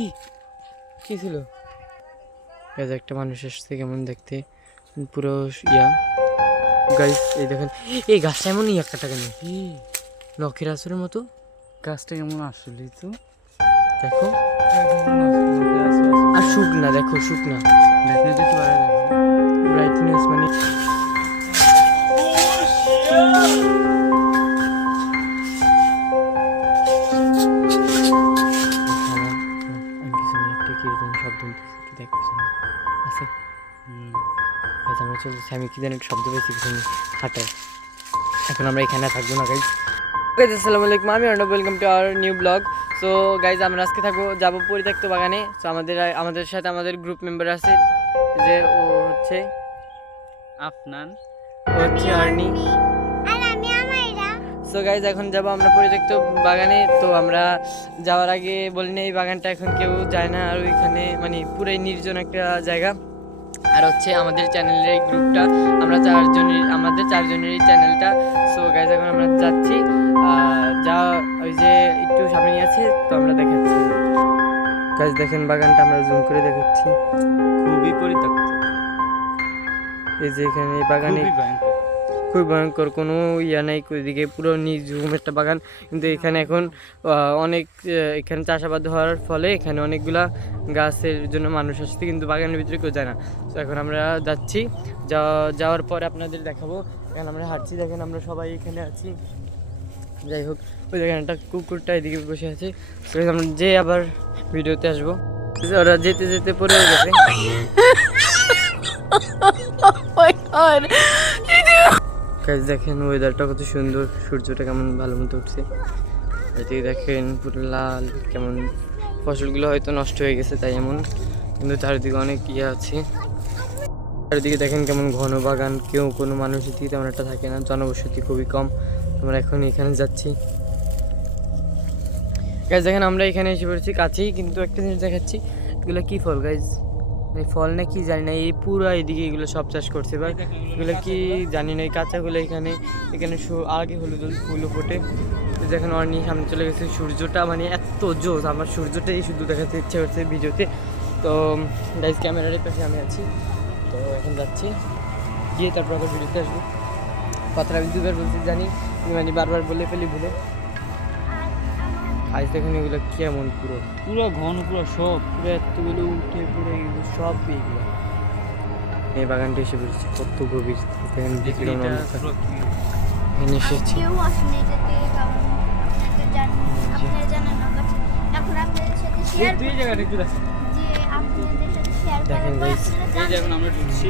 কি কি ছিল? গাইজ একটা মানুষ এসছে কেমন দেখতে, পুরো ইয়া। গাইজ এই দেখেন এই গাছটা এমন একটা কেন নখের আসরের মতো। গাছটা কেমন আসলে তো দেখো, আর শুকনা, দেখো শুকনা। ব্রাইটনেস মানে শব্দ দেখছি আছে। আমরা চলতেছি, আমি কি জানি একটা শব্দ পেয়েছি পিছনে হাঁটার। এখন আমরা এখানে থাকবো না গাইজ। আসসালামু আলাইকুম, আমি Arnab, welcome to our new blog. So guys আমরা আজকে যাবো পরিত্যক্ত বাগানে। সো আমাদের সাথে আমাদের গ্রুপ মেম্বার আছে, যে ও হচ্ছে আফনান, ও হচ্ছে আর্নি। সো গাইজ এখন যাবো আমরা পরিত্যক্ত বাগানে। তো আমরা যাওয়ার আগে বলি না, এই বাগানটা এখন কেউ যায় না, আর ওইখানে মানে পুরাই নির্জন একটা জায়গা। আর হচ্ছে আমাদের চ্যানেলের এই গ্রুপটা, আমাদের চারজনেরই চ্যানেলটা। সো গাইজ এখন আমরা যাচ্ছি, যা ওই যে একটু সামনে আছে, তো আমরা দেখাচ্ছি। গাইজ দেখেন বাগানটা আমরা জুম করে দেখাচ্ছি, খুবই পরিত্যক্ত। এই যে এখানে এই বাগানে খুবই ভয়ঙ্কর, কোনো ইয়া নেই ওইদিকে, পুরো নিঝুম একটা বাগান। কিন্তু এখানে এখন অনেক এখানে চাষাবাদ হওয়ার ফলে এখানে অনেকগুলা গাছের জন্য মানুষ আসছে, কিন্তু বাগানের ভিতরে কেউ যায় না। তো এখন আমরা যাচ্ছি, যাওয়ার পরে আপনাদের দেখাবো। এখন আমরা হাঁটছি, দেখেন আমরা সবাই এখানে আছি। যাই হোক, ওই দেখেন একটা কুকুরটা এদিকে বসে আছে। আমরা যে আবার ভিডিওতে আসবো, ওরা যেতে যেতে পড়ে গেছে। দেখেন ওয়েদারটা কত সুন্দর, সূর্যটা কেমন ভালো মতো উঠছে। এদিকে দেখেন পুরো লাল, কেমন ফসলগুলো হয়তো নষ্ট হয়ে গেছে তাই এমন, কিন্তু চারিদিকে অনেক ইয়ে আছে। চারিদিকে দেখেন কেমন ঘন বাগান, কেউ কোনো মানুষ এদিকে তেমন একটা থাকে না, জনবসতি খুবই কম। আমরা এখন এখানে যাচ্ছি। গাইজ দেখেন আমরা এখানে এসে পড়েছি কাছেই, কিন্তু একটা জিনিস দেখাচ্ছি, এগুলো কি ফল গাইজ, ফল না কি জানি না, এই পুরো এইদিকে এগুলো সব চাষ করছে ভাই। এগুলো কি জানি না, এই কাঁচাগুলো এখানে আগে হলুদ হলুদ ফুলও ফোটে। দেখেন অর্নি সামনে চলে গেছে, সূর্যটা মানে এত জোস, আমার সূর্যটাই শুধু দেখাতে ইচ্ছে করছে ভিডিওতে। তো গাইজ ক্যামেরার পাশে আমি আছি, তো এখন যাচ্ছি, গিয়ে তারপর আবার ভিডিওতে আসবো। কথাটা আমি দুবার বলছি জানি, মানে বারবার বলে ফেলি ভুলে। আজ দেখুন এগুলো কেমন পুরো পুরো ঘন, পুরো সব পুরো এতগুলো উঠে পুরো এগুলো সব এইগুলো। এই বাগানটা এসে পড়েছি কত গভীর, দেখেন এখানে এসেছি। দেখেন গাইস, এই যে এখন আমরা ঢুকছি।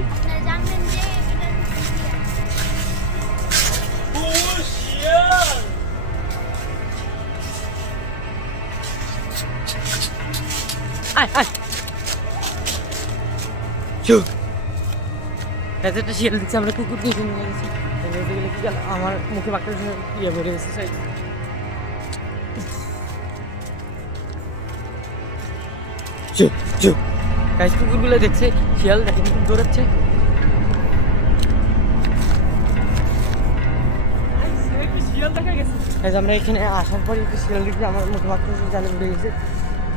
একটা শিয়াল দেখছি আমরা, কুকুর নিয়ে গেছি। আমার মুখে বাক্তার ইয়ে ভরে গেছে। গাইস কুকুরগুলো দেখছে শিয়াল, দেখেন খুব দৌড়াচ্ছে। আমরা এখানে আসার পরে একটু শিয়াল দেখছি, আমার মুখে বাক্তার জালে ভরে গেছে।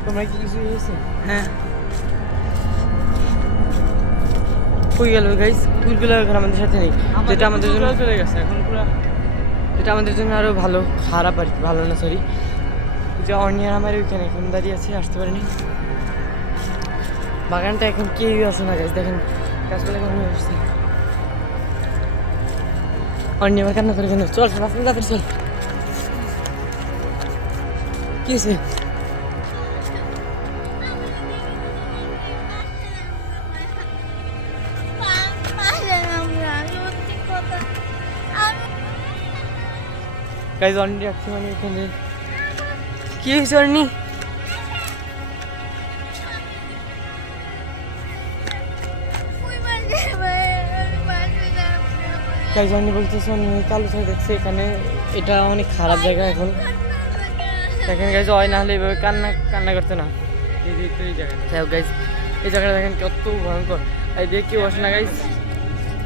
তোমরা কি কিছু হয়েছে? হ্যাঁ, কই গেল গাইস কুকুরগুলো? এখন আমাদের সাথে নেই, যেটা আমাদের জন্য চলে গেছে এখন পুরো। এটা আমাদের জন্য আরো ভালো, খারাপ আর কি, ভালো না সরি। যে অর্নিয়ার আমার ওইখানে এখন দাঁড়িয়ে আছে, আসতে পারেনি। বাগানটা এখন কেউই আসে না গাছ, দেখেন গাছপালা কেমন আসছে। অর্নি আমার কান্না করে কেন? চল তাড়াতাড়ি চল, কি হয়েছে? গাইজ অর্নি রাখছি, মানে এখানে কি হয়েছে অর্নি? গাইজ অর্নি বলতেছে অর্নি কালো ছাই দেখছে এখানে, এটা অনেক খারাপ জায়গা। এখন দেখেন গাইজ হয় না হলে এভাবে কান্না করতে না। যাই হোক গাইজ, এই জায়গাটা দেখেন কত ভয়ঙ্কর, এই দিয়ে কেউ আসে না গাইজ।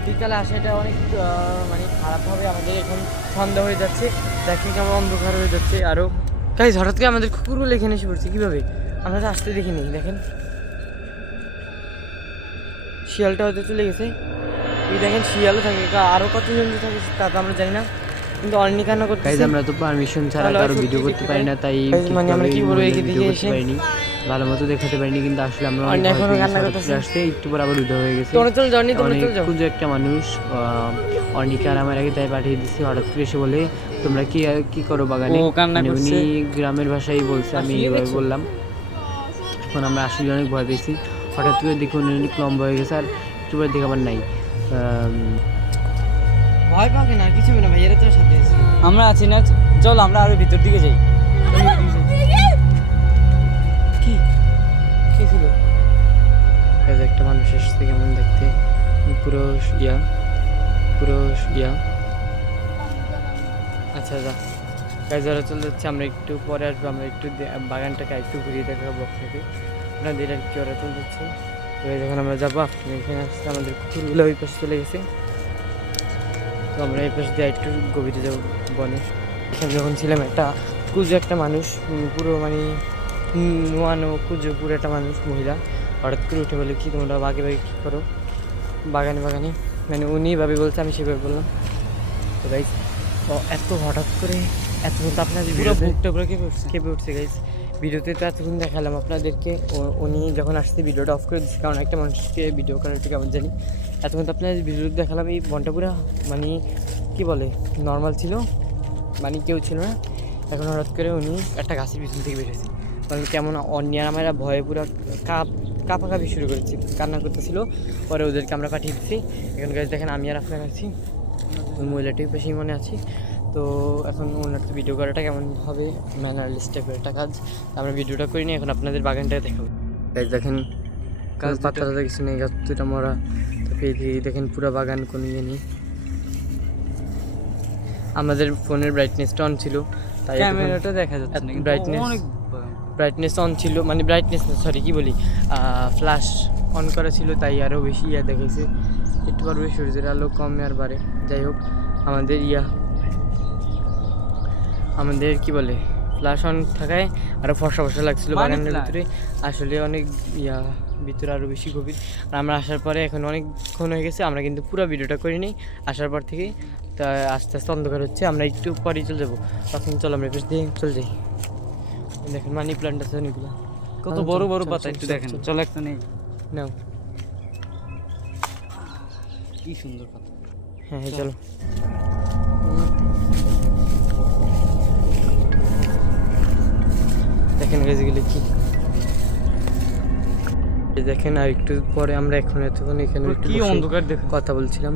বিকালে আসে, এটা অনেক মানে খারাপভাবে আমাদের এখন সন্ধ্যা হয়ে যাচ্ছে, দেখেন কেমন অন্ধকার হয়ে যাচ্ছে আরও। গাইজ হঠাৎ করে আমাদের কুকুরগুলো এখানে এসে পড়ছে কীভাবে? আমরা তো আসতে দেখিনি, দেখেন শিয়ালটা হয়তো চলে গেছে। এই দেখেন শিয়ালও থাকে, আরও কতজন যে থাকে তা তো আমরা জানি না, কিন্তু অনেক কান্না করতে। আমরা তো পারমিশন ছাড়া কারো ভিডিও করতে পারি না, তাই মানে আমরা কি বলবো এদিকে ভিডিও করতে এসে পারিনি, ভালো মতো দেখাতে পারিনি। কিন্তু আসলে আমরা অনেক অনেক এখনো ভয় পেয়ে কান্না গেছি, করতেছে। আসতে একটু পর আবার উদয় হয়ে গেছে। তোমরা চলে যাওনি, তোমরা অনেক চলে যাও। কুঁজো একটা মানুষ অর্ণিকা আর আমার আগে তাই পাঠিয়ে দিচ্ছি। হঠাৎ করে এসে বলে তোমরা কি করো বাগানে, ও কান্না মানে উনি করছে। গ্রামের ভাষায় বলছে, আমি আসলে এইভাবে দেখছো? বললাম। এখন আমরা আসলে অনেক ভয় পেয়েছি। হঠাৎ করে দেখুন উনি অনেক লম্বা হয়ে গেছে, আর একটু পরে দেখাবার নাই। ভয় পাবে না, কিছু হবে না ভাই, এরা তো সাথে আছে। আমরা আছি না, চল আমরা আরো ভিতর দিকে যাই। কি কি ছিল? একটা মানুষ এসেছে কেমন দেখতে, পুরো ইয়া। আচ্ছা যা গাইজ, ওরা চলে যাচ্ছে, আমরা একটু পরে আসবো। আমরা একটু বাগানটাকে একটু ঘুরিয়ে দেখাবো ব্লগ থেকে আপনাদের আর কি। ওরা চলে যাচ্ছে, তো যখন আমরা যাবো আপনি এখানে আসতে আমাদের কুকুরগুলো ওই পাশে চলে গেছে। তো আমরা এই পাশ দিয়ে একটু গভীরে যাবো বনে। এখানে যখন ছিলাম একটা কুজো একটা মানুষ, পুরো মানে নোয়ানো কুজো পুরো একটা মানুষ মহিলা হঠাৎ করে উঠে বলে কি তোমরা বাগে বাগে কী করো বাগানে বাগানে, মানে উনি ভাবে বলছে, আমি সেভাবে বললাম। তো গাইজ এত হঠাৎ করে এতক্ষণ তো আপনাদের পুরো ভিডিওতে বুকটা পুরো কেঁপে উঠছে। কেঁপে উঠছে গাইজ। ভিডিওতে তো এতক্ষণ দেখালাম আপনাদেরকে, উনি যখন আসছে ভিডিওটা অফ করে দিচ্ছে, কারণ একটা মানুষকে ভিডিও করার একটু কেমন জানি। এতক্ষণ তো আপনাদের ভিডিওতে দেখালাম, এই বনটা পুরো মানে কী বলে নর্মাল ছিল, মানে কেউ ছিল না। এখন হঠাৎ করে উনি একটা গাছের পিছন থেকে বেরিয়েছে, মানে কেমন অন্যায় আমরা ভয়ে পুরো কাঁপাকাঁপি শুরু করেছি, কান্না করতেছিল। পরে ওদেরকে আমরা পাঠিয়ে দিচ্ছি। এখন গাছ দেখেন আমি আর আপনার আছি, ওই মহিলাটির পেশেই মনে আছি। তো এখন ওনার তো ভিডিও করাটা কেমন হবে, ম্যানারলেস টাইপের একটা কাজ, আমরা ভিডিওটা করিনি। এখন আপনাদের বাগানটা দেখাবো। গাছ দেখেন কাজ পাতা টাতা কিছু নেই, গাছ দুটা মরা। তারপরে এদিকে দেখেন পুরো বাগান কোনো ইয়ে নেই। আমাদের ফোনের ব্রাইটনেসটা অন ছিল, তাই ক্যামেরাটা দেখা যাচ্ছে না, কিন্তু ব্রাইটনেস অনেক ব্রাইটনেস অন ছিল, মানে ব্রাইটনেস সরি কী বলি ফ্ল্যাশ অন করা ছিল, তাই আরও বেশি ইয়া দেখেছে। একটু পারবে সূর্যের আলো কমে আর বাড়ে, যাই হোক আমাদের কি বলে ফ্ল্যাশ অন থাকায় আরও ফর্সা ফর্সা লাগছিলো বাগানের ভিতরে। আসলে অনেক ভিতরে আরও বেশি গভীর। আর আমরা আসার পরে এখন অনেকক্ষণ হয়ে গেছে, আমরা কিন্তু পুরো ভিডিওটা করিনি আসার পর থেকে। তা আস্তে আস্তে অন্ধকার হচ্ছে, আমরা একটু পরেই চলে যাবো। তখন চলো আমরা বেশ দিয়ে চলে যাই। দেখেন মানি প্ল্যান্ট আছে অনেকগুলো, কত বড় বড় পাতা, একটু দেখেন। চল একটা নেই, নাও। কি সুন্দর পাতা। হ্যাঁ হ্যাঁ চলো। দেখেন গাছগুলো কি, দেখেন আর একটু পরে আমরা এখন এতক্ষণ এখানে একটু কি বসে অন্ধকার দেখেন। কথা বলছিলাম,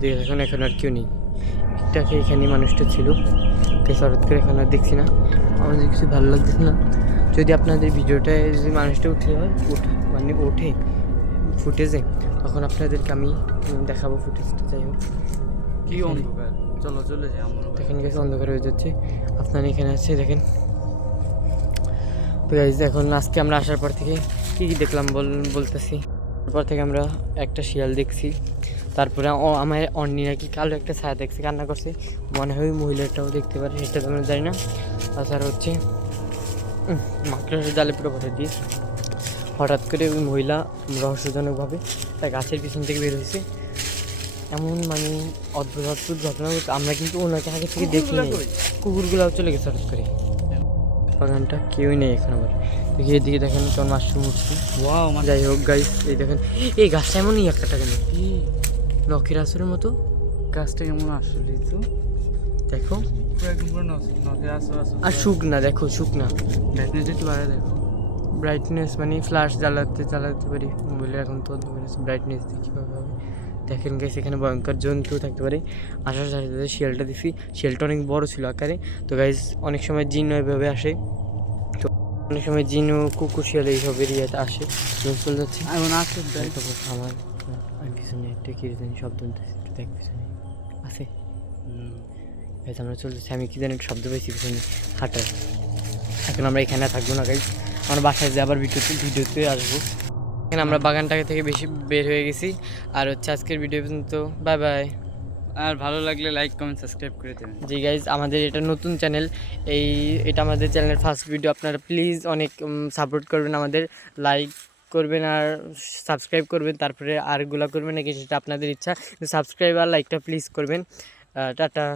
যে এখন আর কেউ নেই। একটাকে এখানে মানুষটা ছিল, তাই হঠাৎ করে এখন আর দেখছি না, আমাদের কিছু ভালো লাগতেছে না। যদি আপনাদের ভিডিওটায় যদি মানুষটা ওঠে ফুটেজে, তখন আপনাদেরকে আমি দেখাবো ফুটেজটা। যাই হোক কি অন্ধকার, চলো চলে যাই আমরা। দেখেন গেছে অন্ধকার হয়ে যাচ্ছে, আপনার এখানে আছে দেখেন। তো গাইজ এখন আজকে আমরা আসার পর থেকে কী কী দেখলাম বলতেছি। তারপর থেকে আমরা একটা শিয়াল দেখছি, তারপরে আমার অন্যি নাকি কালো একটা ছায়া দেখছি, কান্না করছে, মনে হয় ওই মহিলাটাও দেখতে পারে, সেটা তো আমরা জানি না। তাছাড়া হচ্ছে মাকড়সার জালে পুরো ভরে দিয়ে হঠাৎ করে ওই মহিলা রহস্যজনকভাবে তার গাছের পিছন থেকে বের হয়েছে। এমন মানে অদ্ভুত অদ্ভুত ঘটনা ঘটছে। আমরা কিন্তু ওনাকে আগে থেকে দেখি নাই, কুকুরগুলাও চলে গেছে হঠাৎ করে। বাগানটা কেউই নেই এখন। আবার দেখি এদিকে দেখেন কেমন মাশরুম উঠছে। ওয়াও, যাই হোক গাইস, এই দেখেন এই গাছটা এমনই একটা কেন নখের আসরের মতো। গাছটা কেমন আসলে তো দেখো, পুরো একদম পুরো নখের আসর আসর। আর শুকনা, দেখো শুকনা। ব্রাইটনেস একটু বাড়ায় দেখো। ব্রাইটনেস মানে ফ্ল্যাশ জ্বালাতে পারি মোবাইলে, এখন তো ব্রাইটনেস দিয়ে কীভাবে হবে। দেখেন গাইস এখানে ভয়ঙ্কর জন্তু থাকতে পারে। আসার সাথে সাথে শিয়ালটা দিছি, শিয়ালটা অনেক বড় ছিল আকারে। তো গাইস অনেক সময় জিন ওইভাবে আসে, তো অনেক সময় জিন ও কুকুর শিয়াল এইসব এরিয়াতে আসে। চলে যাচ্ছে এখন আসে আমার পিছনে একটা কি জানি শব্দ একটু দেখ, পিছনে আছে। গাইস আমরা চলতেছি, আমি কি জানি শব্দ পেয়েছি পিছনে হাঁটার। এখন আমরা এখানে থাকবো না গাইস, আমরা বাসায় যে আবার ভিডিওতে আসবো। এখানে আমরা বাগানটাকে থেকে বেশি বের হয়ে গেছি। আর হচ্ছে আজকের ভিডিও পর্যন্ত, বাই বাই। আর ভালো লাগলে লাইক কমেন্ট সাবস্ক্রাইব করে দেবেন। জি গাইজ, আমাদের এটা নতুন চ্যানেল, এটা আমাদের চ্যানেলের ফার্স্ট ভিডিও। আপনারা প্লিজ অনেক সাপোর্ট করবেন, আমাদের লাইক করবেন আর সাবস্ক্রাইব করবেন, তারপরে আরগুলা করবেন নাকি সেটা আপনাদের ইচ্ছা, সাবস্ক্রাইব আর লাইকটা প্লিজ করবেন। টাটা।